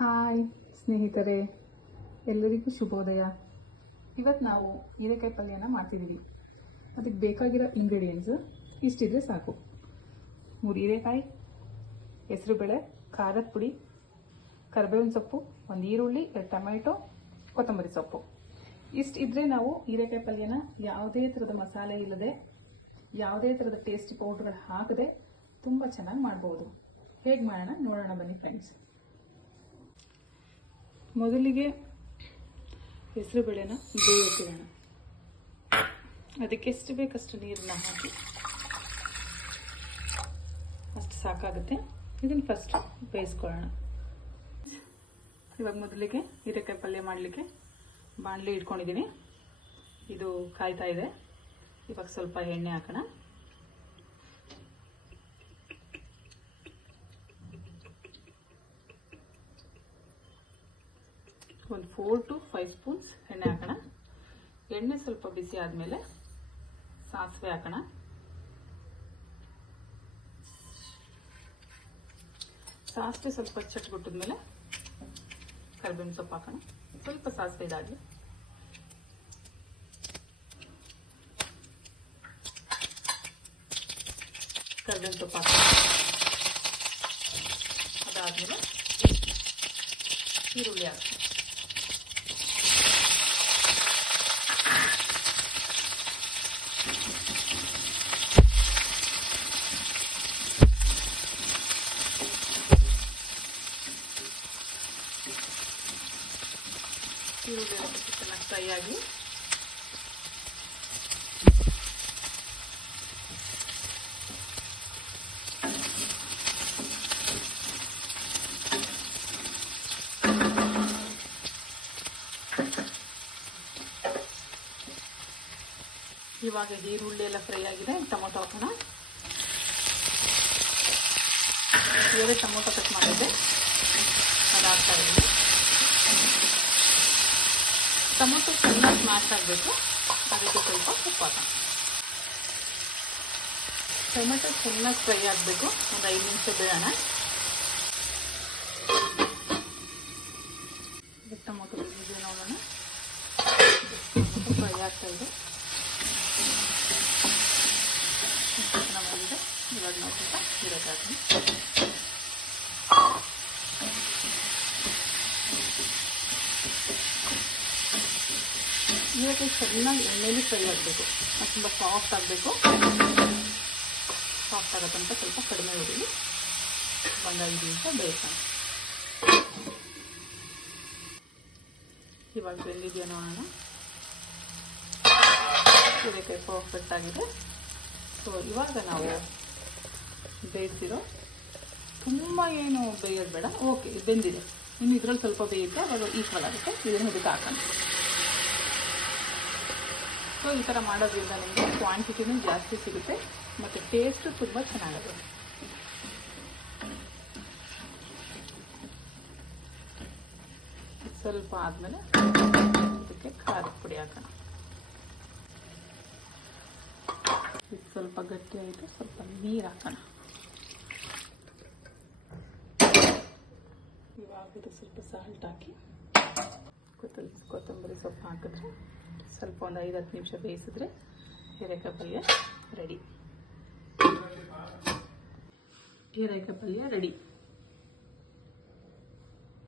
Hi ಸ್ನೇಹಿತರೆ, ಎಲ್ಲರಿಗೂ ಶುಭೋದಯ. ಇವತ್ತು ನಾವು ಹೀರೆಕಾಯಿ ಪಲ್ಯನ ಮಾಡ್ತಿದ್ದೀವಿ. ಅದಕ್ಕೆ ಬೇಕಾಗಿರೋ ಇಂಗ್ರೀಡಿಯೆಂಟ್ಸ್ ಇಷ್ಟಿದ್ರೆ ಸಾಕು. 3 ಹೀರೆಕಾಯಿ, ಹೆಸರುಬೇಳೆ, ಖಾರದ ಪುಡಿ, ಕರಿಬೇವಿನ ಸೊಪ್ಪು, 1 ಈರುಳ್ಳಿ, 2 ಟೊಮೆಟೊ, ಕೊತ್ತಂಬರಿ ಸೊಪ್ಪು. ಇಷ್ಟಿದ್ರೆ ನಾವು ಹೀರೆಕಾಯಿ ಪಲ್ಯನ ಯಾವುದೇ ಥರದ ಮಸಾಲೆ ಇಲ್ಲದೆ, ಯಾವುದೇ ಥರದ ಟೇಸ್ಟ್ ಪೌಡರ್ಗಳು ಹಾಕದೆ ತುಂಬ ಚೆನ್ನಾಗಿ ಮಾಡ್ಬೋದು. ಹೇಗೆ ಮಾಡೋಣ ನೋಡೋಣ ಬನ್ನಿ ಫ್ರೆಂಡ್ಸ್. ಮೊದಲಿಗೆ ಹೆಸರು ಬೇಳೆನ ಬೇಯಿಸಿಡೋಣ. ಅದಕ್ಕೆ ಎಷ್ಟು ಬೇಕಷ್ಟು ನೀರನ್ನ ಹಾಕಿ, ಅಷ್ಟು ಸಾಕಾಗುತ್ತೆ. ಇದನ್ನು ಫಸ್ಟ್ ಬೇಯಿಸ್ಕೊಳ್ಳೋಣ. ಇವಾಗ ಮೊದಲಿಗೆ ಹೀರೆಕಾಯಿ ಪಲ್ಯ ಮಾಡಲಿಕ್ಕೆ ಬಾಣಲಿ ಇಟ್ಕೊಂಡಿದ್ದೀನಿ. ಇದು ಕಾಯ್ತಾ ಇದೆ. ಇವಾಗ ಸ್ವಲ್ಪ ಎಣ್ಣೆ ಹಾಕೋಣ. ಒಂದು 4 to 5 ಸ್ಪೂನ್ಸ್ ಎಣ್ಣೆ ಹಾಕೋಣ. ಎಣ್ಣೆ ಸ್ವಲ್ಪ ಬಿಸಿ ಆದಮೇಲೆ ಸಾಸಿವೆ ಹಾಕೋಣ. ಸಾಸಿವೆ ಸ್ವಲ್ಪ ಚಟ್ಬಿಟ್ಟಿದ್ಮೇಲೆ ಕರಿಬೇವಿನ ಸೊಪ್ಪು ಹಾಕೋಣ. ಸ್ವಲ್ಪ ಸಾಸಿವೆ ಇದಾಗಲಿ. ಕರಿಬೇವಿನ ಸೊಪ್ಪು ಹಾಕೋಣ. ಅದಾದಮೇಲೆ ಈರುಳ್ಳಿ ಹಾಕೋಣ. ಈರುಳ್ಳಿ ಚೆನ್ನಾಗಿ ಫ್ರೈ ಆಗಿ ಇವಾಗ ಈರುಳ್ಳಿ ಎಲ್ಲ ಫ್ರೈ ಆಗಿದೆ. ಟೊಮೊಟೊ ಹಾಕೋಣ. 2 ಟೊಮೊಟೊ ಕಟ್ ಮಾಡಿದ್ದೆ, ಅದು ಹಾಕ್ತಾ ಇದ್ದೀನಿ. ಟೊಮೊಟೊ ಚೆನ್ನಾಗಿ ಸ್ಮ್ಯಾಶ್ ಆಗಬೇಕು. ಅದಕ್ಕೆ ಸ್ವಲ್ಪ ಉಪ್ಪು ಹಾಕೋಣ. ಟೊಮೆಟೊ ಚೆನ್ನಾಗಿ ಫ್ರೈ ಆಗಬೇಕು. ಒಂದು 5 ನಿಮಿಷ ಬೇಯೋಣ. ಟೊಮೊಟೊ ಬಿಸಿದೆ ನೋಡೋಣ. ಫ್ರೈ ಆಗ್ತಾ ಇದೆ. ಚೆನ್ನಾಗಿದೆ. ಇವಾಗ ನಾವು ಸ್ವಲ್ಪ ಹೀರೆಕಾಯಿ ಹಾಕೋಣ. ಹೀರೆಕಾಯಿ ಚೆನ್ನಾಗಿ ಎಣ್ಣೆಲಿ ಫ್ರೈ ಆಗಬೇಕು. ಅದು ತುಂಬ ಸಾಫ್ಟ್ ಆಗಬೇಕು. ಸಾಫ್ಟ್ ಆಗೋ ತನಕ ಸ್ವಲ್ಪ ಕಡಿಮೆ ಉರಿಲಿ. ಒಂದು 5 ನಿಮಿಷ ಬೇಯಿಸೋಣ. ಇವಾಗ ಬೆಂದಿದೆಯಾ ನೋಡೋಣ. ಹೀರೆಕಾಯಿ ಪರ್ಫೆಕ್ಟ್ ಆಗಿದೆ. ಸೊ ಇವಾಗ ನಾವು ಬೇಯಿಸಿರೋ, ತುಂಬ ಏನು ಬೇಯೋದು ಬೇಡ. ಓಕೆ, ಇದು ಬೆಂದಿದೆ. ಇನ್ನು ಇದರಲ್ಲಿ ಸ್ವಲ್ಪ ಬೇಯುತ್ತೆ, ಅವಾಗ ಈಕ್ವಲ್ ಆಗುತ್ತೆ. ಇದನ್ನು ಇದಕ್ಕೆ ಹಾಕೋಣ. ಸೊ ಈ ಥರ ಮಾಡೋದ್ರಿಂದ ನಿಮಗೆ ಕ್ವಾಂಟಿಟಿನೂ ಜಾಸ್ತಿ ಸಿಗುತ್ತೆ ಮತ್ತು ಟೇಸ್ಟು ತುಂಬ ಚೆನ್ನಾಗುತ್ತೆ. ಸ್ವಲ್ಪ ಆದಮೇಲೆ ಇದಕ್ಕೆ ಖಾರದ ಪುಡಿ ಹಾಕೋಣ. ಇದು ಸ್ವಲ್ಪ ಗಟ್ಟಿ ಆಯಿತು. ಸ್ವಲ್ಪ ನೀರು ಹಾಕೋಣ. ಇವಾಗ ಇದು ಸ್ವಲ್ಪ ಸಾಲ್ಟ್ ಹಾಕಿ ಕೊತ್ತಂಬರಿ ಸೊಪ್ಪು ಹಾಕಿದ್ರೆ ಸ್ವಲ್ಪ ಒಂದು 5-10 ನಿಮಿಷ ಬೇಯಿಸಿದ್ರೆ ಹೀರೆಕಾಯಿ ಪಲ್ಯ ರೆಡಿ. ಹೀರೆಕಾಯಿ ಪಲ್ಯ ರೆಡಿ.